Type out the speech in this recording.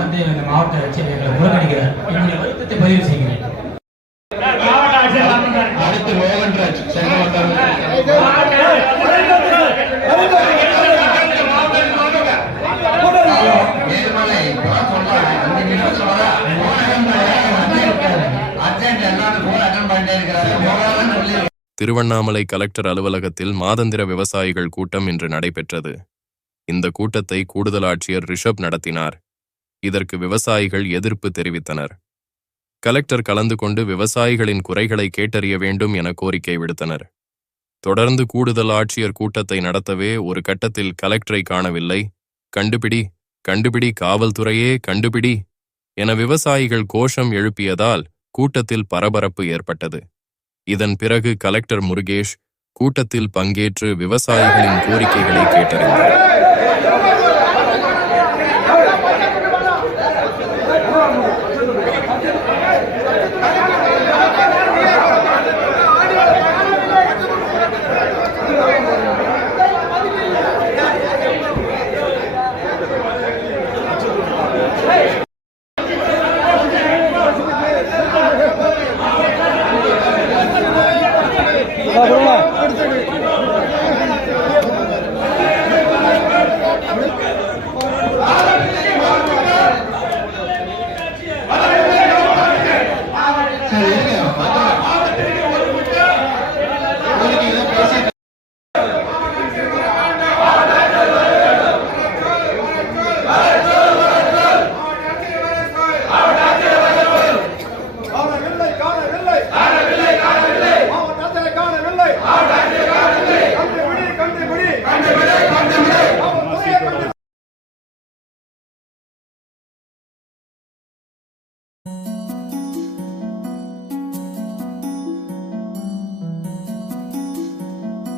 வந்து இந்த மாவட்ட ஆட்சியர் எங்களை புறக்கணிக்கிறார். என்னுடைய வருத்தத்தை பதிவு செய்கிறேன். அடுத்து மோகன்ராஜ் திருவண்ணாமலை கலெக்டர் அலுவலகத்தில் மாதாந்திர விவசாயிகள் கூட்டம் இன்று நடைபெற்றது. இந்த கூட்டத்தை கூடுதல் ஆட்சியர் ரிஷப் நடத்தினார். இதற்கு விவசாயிகள் எதிர்ப்பு தெரிவித்தனர். கலெக்டர் கலந்து கொண்டு விவசாயிகளின் குறைகளை கேட்டறிய வேண்டும் என கோரிக்கை விடுத்தனர். தொடர்ந்து கூடுதல் ஆட்சியர் கூட்டத்தை நடத்தவே ஒரு கட்டத்தில் கலெக்டரை காணவில்லை. கண்டுபிடி கண்டுபிடி காவல்துறையே கண்டுபிடி என விவசாயிகள் கோஷம் எழுப்பியதால் கூட்டத்தில் பரபரப்பு ஏற்பட்டது. இதன் பிறகு கலெக்டர் முருகேஷ் கூட்டத்தில் பங்கேற்று விவசாயிகளின் கோரிக்கைகளை கேட்டறிந்தார்.